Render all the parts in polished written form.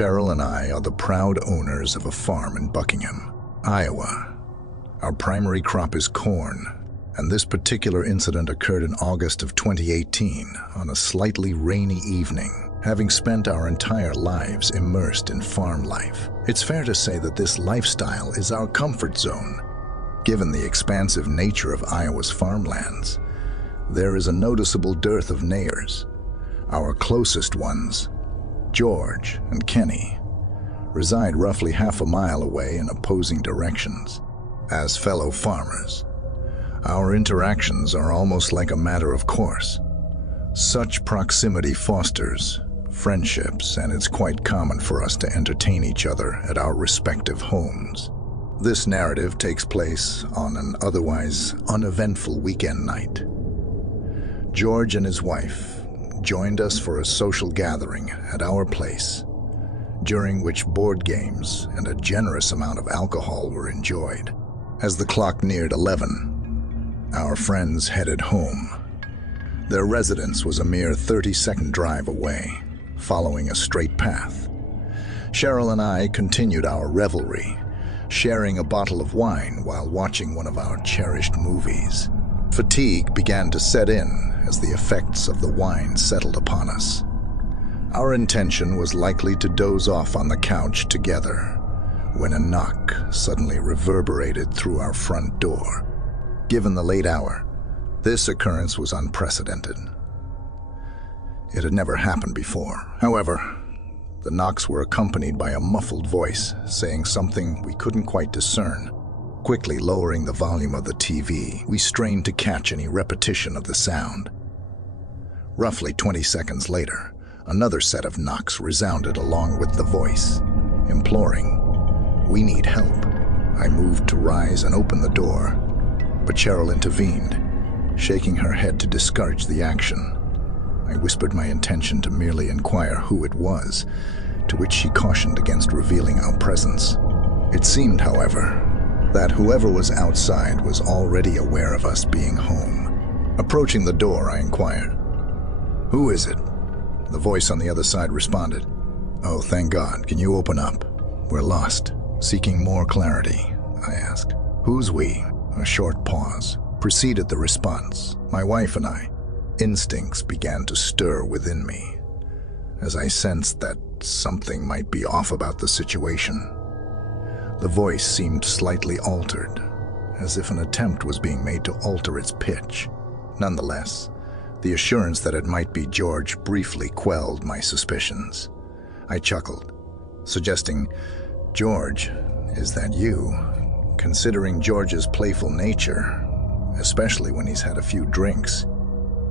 Cheryl and I are the proud owners of a farm in Buckingham, Iowa. Our primary crop is corn, and this particular incident occurred in August of 2018 on a slightly rainy evening. Having spent our entire lives immersed in farm life, it's fair to say that this lifestyle is our comfort zone. Given the expansive nature of Iowa's farmlands, there is a noticeable dearth of neighbors. Our closest ones, George and Kenny, reside roughly half a mile away in opposing directions. As fellow farmers, our interactions are almost like a matter of course. Such proximity fosters friendships, and it's quite common for us to entertain each other at our respective homes. This narrative takes place on an otherwise uneventful weekend night. George and his wife joined us for a social gathering at our place, during which board games and a generous amount of alcohol were enjoyed. As the clock neared 11, our friends headed home. Their residence was a mere 30-second drive away, following a straight path. Cheryl and I continued our revelry, sharing a bottle of wine while watching one of our cherished movies. Fatigue began to set in as the effects of the wine settled upon us. Our intention was likely to doze off on the couch together when a knock suddenly reverberated through our front door. Given the late hour, this occurrence was unprecedented. It had never happened before. However, the knocks were accompanied by a muffled voice saying something we couldn't quite discern. Quickly lowering the volume of the TV, we strained to catch any repetition of the sound. Roughly 20 seconds later, another set of knocks resounded along with the voice, imploring, "We need help." I moved to rise and open the door, but Cheryl intervened, shaking her head to discourage the action. I whispered my intention to merely inquire who it was, to which she cautioned against revealing our presence. It seemed, however, that whoever was outside was already aware of us being home. Approaching the door, I inquired, "Who is it?" The voice on the other side responded, "Oh, thank God. Can you open up? We're lost." Seeking more clarity, I asked, "Who's we?" A short pause preceded the response. My wife and I. Instincts began to stir within me, as I sensed that something might be off about the situation. The voice seemed slightly altered, as if an attempt was being made to alter its pitch. Nonetheless, the assurance that it might be George briefly quelled my suspicions. I chuckled, suggesting, "George, is that you?" Considering George's playful nature, especially when he's had a few drinks,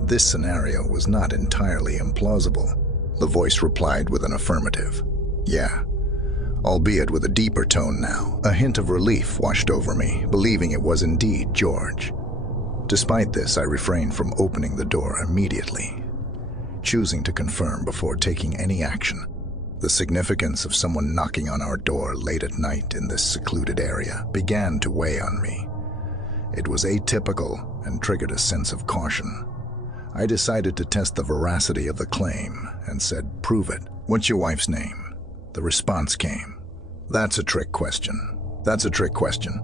this scenario was not entirely implausible. The voice replied with an affirmative. "Yeah," albeit with a deeper tone now. A hint of relief washed over me, believing it was indeed George. Despite this, I refrained from opening the door immediately, choosing to confirm before taking any action. The significance of someone knocking on our door late at night in this secluded area began to weigh on me. It was atypical and triggered a sense of caution. I decided to test the veracity of the claim and said, "Prove it. What's your wife's name?" The response came, That's a trick question. That's a trick question."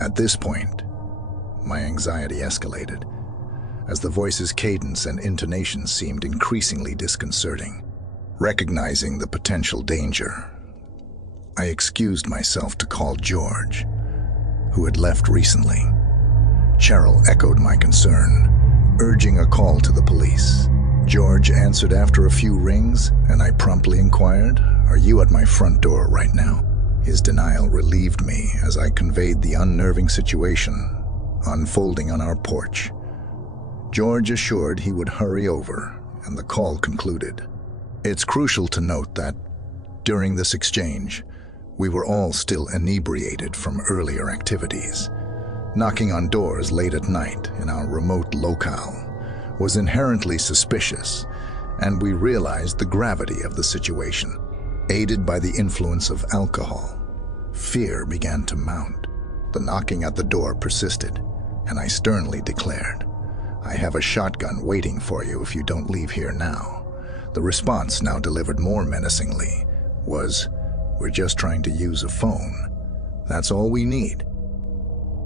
At this point, my anxiety escalated, as the voice's cadence and intonation seemed increasingly disconcerting. Recognizing the potential danger, I excused myself to call George, who had left recently. Cheryl echoed my concern, urging a call to the police. George answered after a few rings, and I promptly inquired, "Are you at my front door right now?" His denial relieved me as I conveyed the unnerving situation unfolding on our porch. George assured he would hurry over, and the call concluded. It's crucial to note that, during this exchange, we were all still inebriated from earlier activities. Knocking on doors late at night in our remote locale was inherently suspicious, and we realized the gravity of the situation. Aided by the influence of alcohol, fear began to mount. The knocking at the door persisted, and I sternly declared, "I have a shotgun waiting for you if you don't leave here now." The response now delivered more menacingly, was, "We're just trying to use a phone. That's all we need."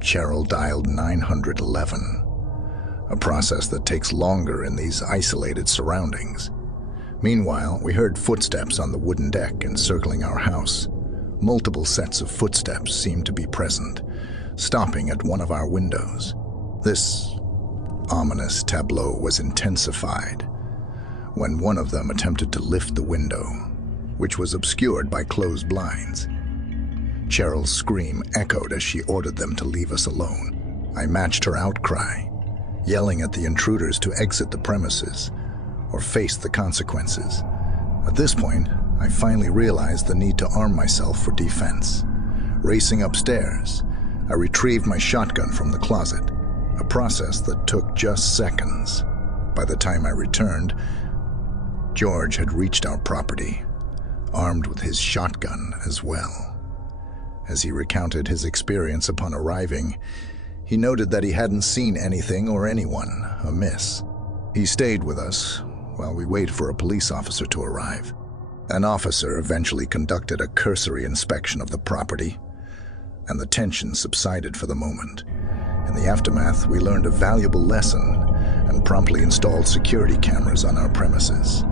Cheryl dialed 911, a process that takes longer in these isolated surroundings. Meanwhile, we heard footsteps on the wooden deck encircling our house. Multiple sets of footsteps seemed to be present, stopping at one of our windows. This ominous tableau was intensified when one of them attempted to lift the window, which was obscured by closed blinds. Cheryl's scream echoed as she ordered them to leave us alone. I matched her outcry, yelling at the intruders to exit the premises or face the consequences. At this point, I finally realized the need to arm myself for defense. Racing upstairs, I retrieved my shotgun from the closet, a process that took just seconds. By the time I returned, George had reached our property, armed with his shotgun as well. As he recounted his experience upon arriving, he noted that he hadn't seen anything or anyone amiss. He stayed with us while we waited for a police officer to arrive. An officer eventually conducted a cursory inspection of the property, and the tension subsided for the moment. In the aftermath, we learned a valuable lesson and promptly installed security cameras on our premises,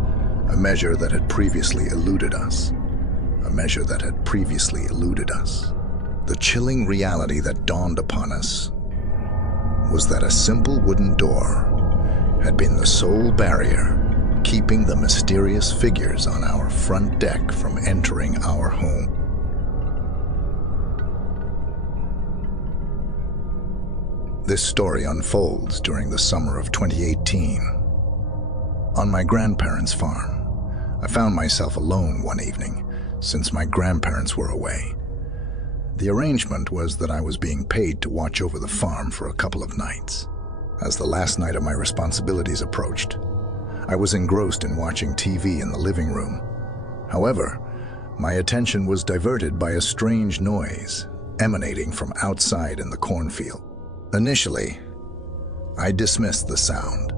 a measure that had previously eluded us. The chilling reality that dawned upon us was that a simple wooden door had been the sole barrier keeping the mysterious figures on our front deck from entering our home. This story unfolds during the summer of 2018. On my grandparents' farm, I found myself alone one evening since my grandparents were away. The arrangement was that I was being paid to watch over the farm for a couple of nights. As the last night of my responsibilities approached, I was engrossed in watching TV in the living room. However, my attention was diverted by a strange noise emanating from outside in the cornfield. Initially, I dismissed the sound,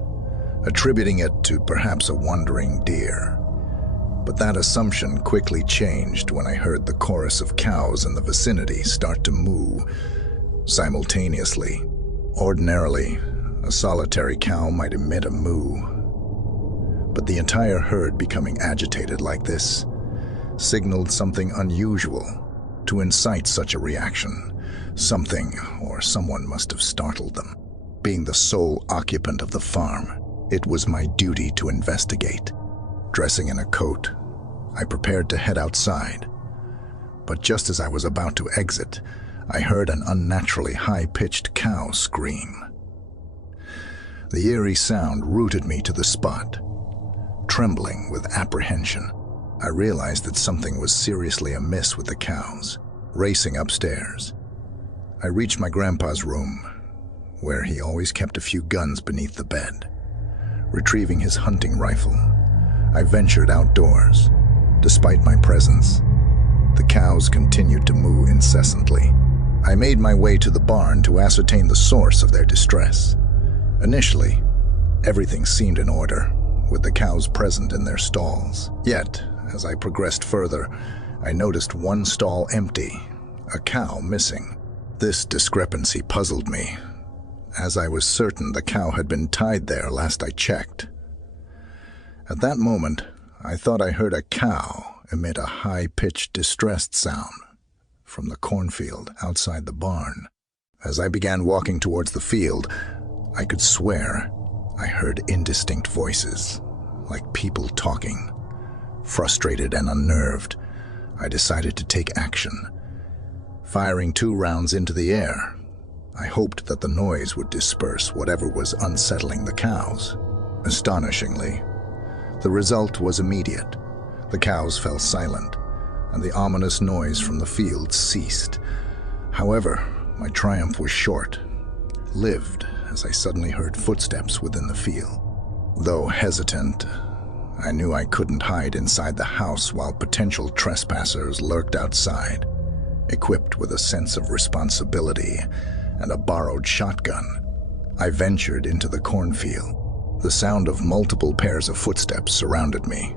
attributing it to perhaps a wandering deer. But that assumption quickly changed when I heard the chorus of cows in the vicinity start to moo simultaneously. Ordinarily, a solitary cow might emit a moo, but the entire herd becoming agitated like this signaled something unusual to incite such a reaction. Something or someone must have startled them. Being the sole occupant of the farm, it was my duty to investigate. Dressing in a coat, I prepared to head outside. But just as I was about to exit, I heard an unnaturally high-pitched cow scream. The eerie sound rooted me to the spot. Trembling with apprehension, I realized that something was seriously amiss with the cows. Racing upstairs, I reached my grandpa's room, where he always kept a few guns beneath the bed. Retrieving his hunting rifle, I ventured outdoors. Despite my presence, the cows continued to moo incessantly. I made my way to the barn to ascertain the source of their distress. Initially, everything seemed in order, with the cows present in their stalls. Yet, as I progressed further, I noticed one stall empty, a cow missing. This discrepancy puzzled me, as I was certain the cow had been tied there last I checked. At that moment, I thought I heard a cow emit a high-pitched, distressed sound from the cornfield outside the barn. As I began walking towards the field, I could swear I heard indistinct voices, like people talking. Frustrated and unnerved, I decided to take action. Firing 2 rounds into the air, I hoped that the noise would disperse whatever was unsettling the cows. Astonishingly, the result was immediate. The cows fell silent, and the ominous noise from the field ceased. However, my triumph was short-lived as I suddenly heard footsteps within the field. Though hesitant, I knew I couldn't hide inside the house while potential trespassers lurked outside. Equipped with a sense of responsibility and a borrowed shotgun, I ventured into the cornfield. The sound of multiple pairs of footsteps surrounded me,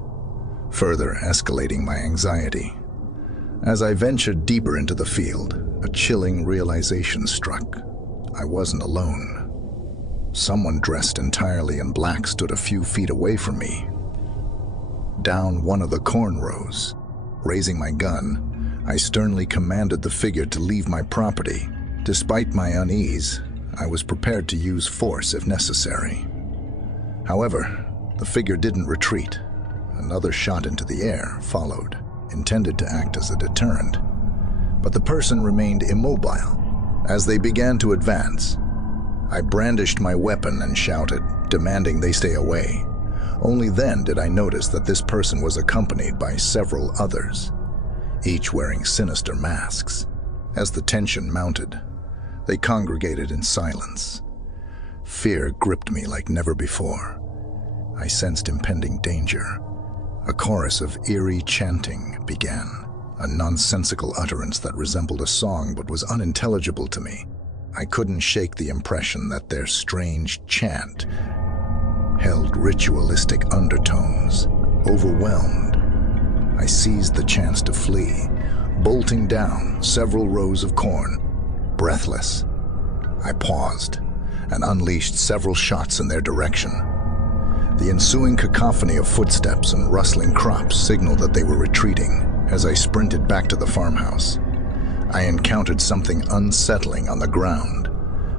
further escalating my anxiety. As I ventured deeper into the field, a chilling realization struck. I wasn't alone. Someone dressed entirely in black stood a few feet away from me, down one of the corn rows. Raising my gun, I sternly commanded the figure to leave my property. Despite my unease, I was prepared to use force if necessary. However, the figure didn't retreat. Another shot into the air followed, intended to act as a deterrent. But the person remained immobile. As they began to advance, I brandished my weapon and shouted, demanding they stay away. Only then did I notice that this person was accompanied by several others, each wearing sinister masks. As the tension mounted, they congregated in silence. Fear gripped me like never before. I sensed impending danger. A chorus of eerie chanting began, a nonsensical utterance that resembled a song but was unintelligible to me. I couldn't shake the impression that their strange chant held ritualistic undertones. Overwhelmed, I seized the chance to flee, bolting down several rows of corn. Breathless, I paused and unleashed several shots in their direction. The ensuing cacophony of footsteps and rustling crops signaled that they were retreating. As I sprinted back to the farmhouse, I encountered something unsettling on the ground,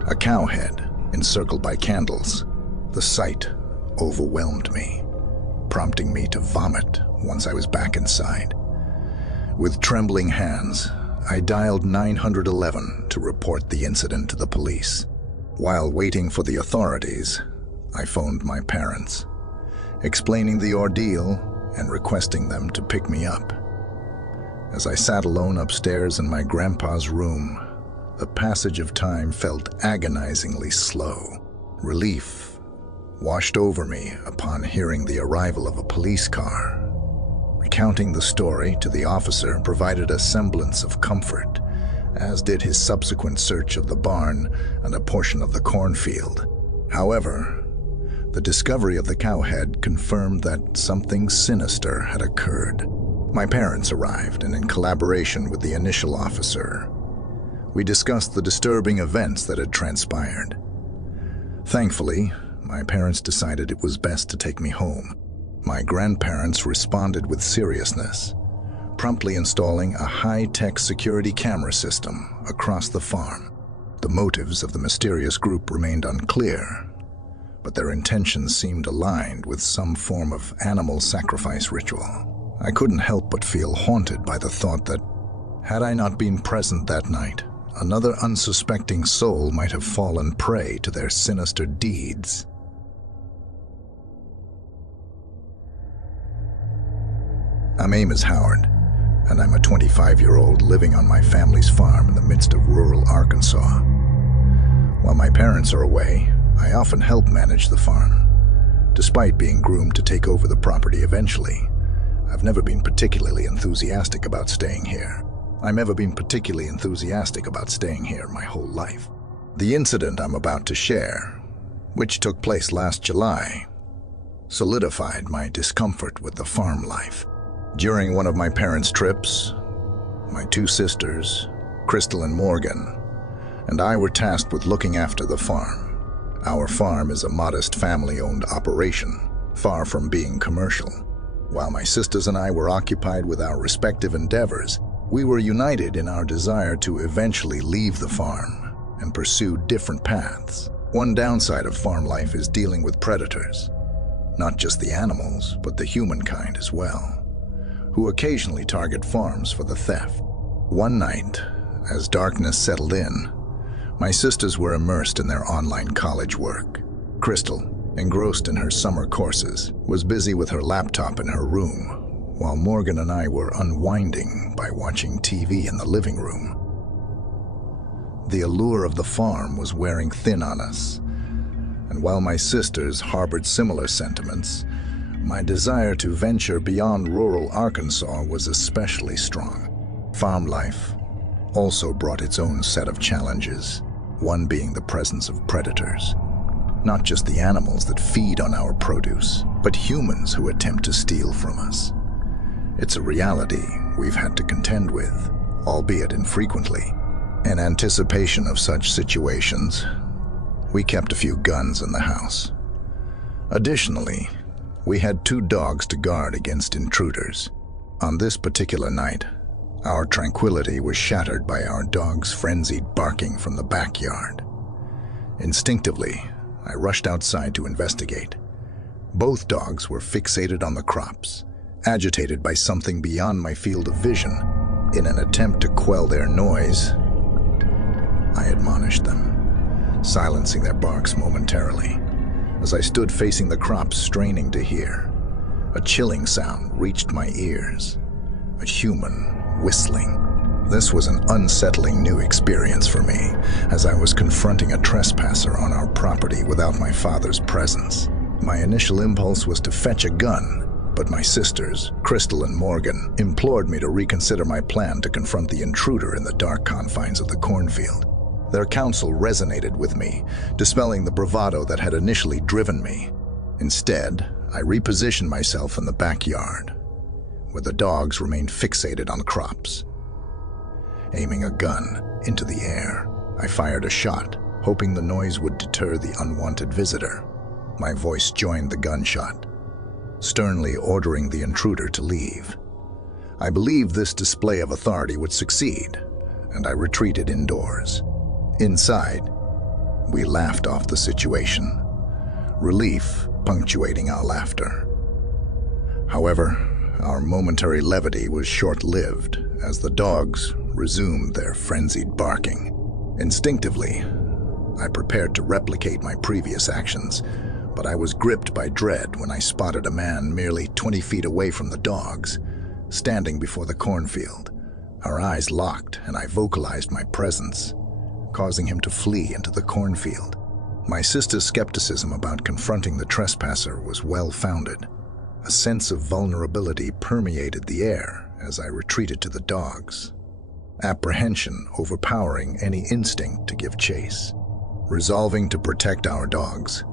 a cow head encircled by candles. The sight overwhelmed me, prompting me to vomit once I was back inside. With trembling hands, I dialed 911 to report the incident to the police. While waiting for the authorities, I phoned my parents, explaining the ordeal and requesting them to pick me up. As I sat alone upstairs in my grandpa's room, the passage of time felt agonizingly slow. Relief washed over me upon hearing the arrival of a police car. Recounting the story to the officer provided a semblance of comfort, as did his subsequent search of the barn and a portion of the cornfield. However, the discovery of the cowhead confirmed that something sinister had occurred. My parents arrived, and in collaboration with the initial officer, we discussed the disturbing events that had transpired. Thankfully, my parents decided it was best to take me home. My grandparents responded with seriousness, promptly installing a high-tech security camera system across the farm. The motives of the mysterious group remained unclear, but their intentions seemed aligned with some form of animal sacrifice ritual. I couldn't help but feel haunted by the thought that, had I not been present that night, another unsuspecting soul might have fallen prey to their sinister deeds. I'm Amos Howard, and I'm a 25-year-old living on my family's farm in the midst of rural Arkansas. While my parents are away, I often help manage the farm. Despite being groomed to take over the property eventually, I've never been particularly enthusiastic about staying here. my whole life. The incident I'm about to share, which took place last July, solidified my discomfort with the farm life. During one of my parents' trips, my two sisters, Crystal and Morgan, and I were tasked with looking after the farm. Our farm is a modest family-owned operation, far from being commercial. While my sisters and I were occupied with our respective endeavors, we were united in our desire to eventually leave the farm and pursue different paths. One downside of farm life is dealing with predators, not just the animals, but the humankind as well, who occasionally target farms for the theft. One night, as darkness settled in, my sisters were immersed in their online college work. Crystal, engrossed in her summer courses, was busy with her laptop in her room, while Morgan and I were unwinding by watching TV in the living room. The allure of the farm was wearing thin on us, and while my sisters harbored similar sentiments, my desire to venture beyond rural Arkansas was especially strong. Farm life also brought its own set of challenges, one being the presence of predators. Not just the animals that feed on our produce, but humans who attempt to steal from us. It's a reality we've had to contend with, albeit infrequently. In anticipation of such situations, we kept a few guns in the house. Additionally, we had 2 dogs to guard against intruders. On this particular night, our tranquility was shattered by our dog's frenzied barking from the backyard. Instinctively, I rushed outside to investigate. Both dogs were fixated on the crops, agitated by something beyond my field of vision. In an attempt to quell their noise, I admonished them, silencing their barks momentarily. As I stood facing the crops, straining to hear, a chilling sound reached my ears. A human whistling. This was an unsettling new experience for me, as I was confronting a trespasser on our property without my father's presence. My initial impulse was to fetch a gun, but my sisters, Crystal and Morgan, implored me to reconsider my plan to confront the intruder in the dark confines of the cornfield. Their counsel resonated with me, dispelling the bravado that had initially driven me. Instead, I repositioned myself in the backyard, where the dogs remained fixated on crops. Aiming a gun into the air, I fired a shot, hoping the noise would deter the unwanted visitor. My voice joined the gunshot, sternly ordering the intruder to leave. I believed this display of authority would succeed, and I retreated indoors. Inside, we laughed off the situation, relief punctuating our laughter. However, our momentary levity was short-lived as the dogs resumed their frenzied barking. Instinctively, I prepared to replicate my previous actions, but I was gripped by dread when I spotted a man merely 20 feet away from the dogs, standing before the cornfield. Our eyes locked, and I vocalized my presence, causing him to flee into the cornfield. My sister's skepticism about confronting the trespasser was well-founded. A sense of vulnerability permeated the air as I retreated to the dogs, apprehension overpowering any instinct to give chase. Resolving to protect our dogs,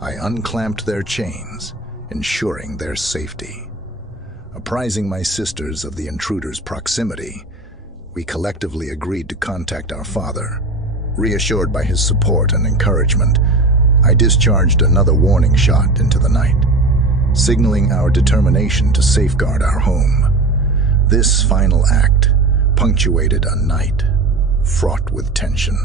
I unclamped their chains, ensuring their safety. Apprising my sisters of the intruder's proximity, we collectively agreed to contact our father. Reassured by his support and encouragement, I discharged another warning shot into the night, signaling our determination to safeguard our home. This final act punctuated a night fraught with tension,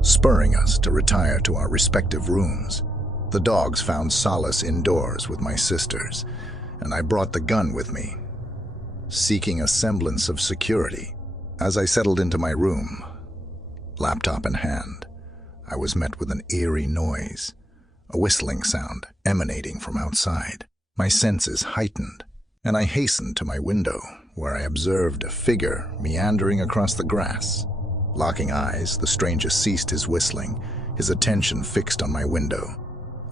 spurring us to retire to our respective rooms. The dogs found solace indoors with my sisters, and I brought the gun with me, seeking a semblance of security. As I settled into my room, laptop in hand, I was met with an eerie noise, a whistling sound emanating from outside. My senses heightened, and I hastened to my window, where I observed a figure meandering across the grass. Locking eyes, the stranger ceased his whistling, his attention fixed on my window.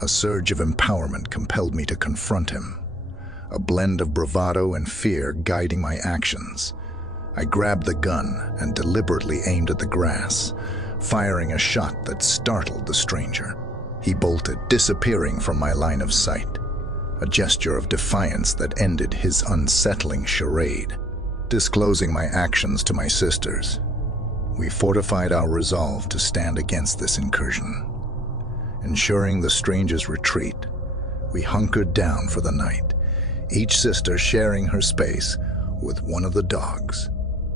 A surge of empowerment compelled me to confront him, a blend of bravado and fear guiding my actions. I grabbed the gun and deliberately aimed at the grass, firing a shot that startled the stranger. He bolted, disappearing from my line of sight, a gesture of defiance that ended his unsettling charade. Disclosing my actions to my sisters, we fortified our resolve to stand against this incursion. Ensuring the stranger's retreat, we hunkered down for the night, each sister sharing her space with one of the dogs.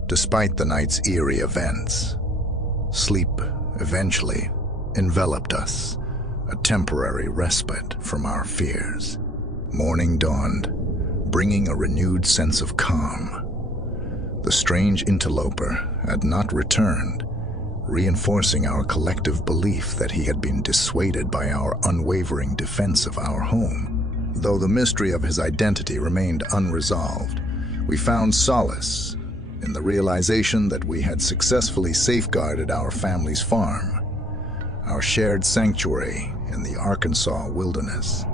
Despite the night's eerie events, sleep eventually enveloped us, a temporary respite from our fears. Morning dawned, bringing a renewed sense of calm. The strange interloper had not returned, reinforcing our collective belief that he had been dissuaded by our unwavering defense of our home. Though the mystery of his identity remained unresolved, we found solace in the realization that we had successfully safeguarded our family's farm, our shared sanctuary in the Arkansas wilderness.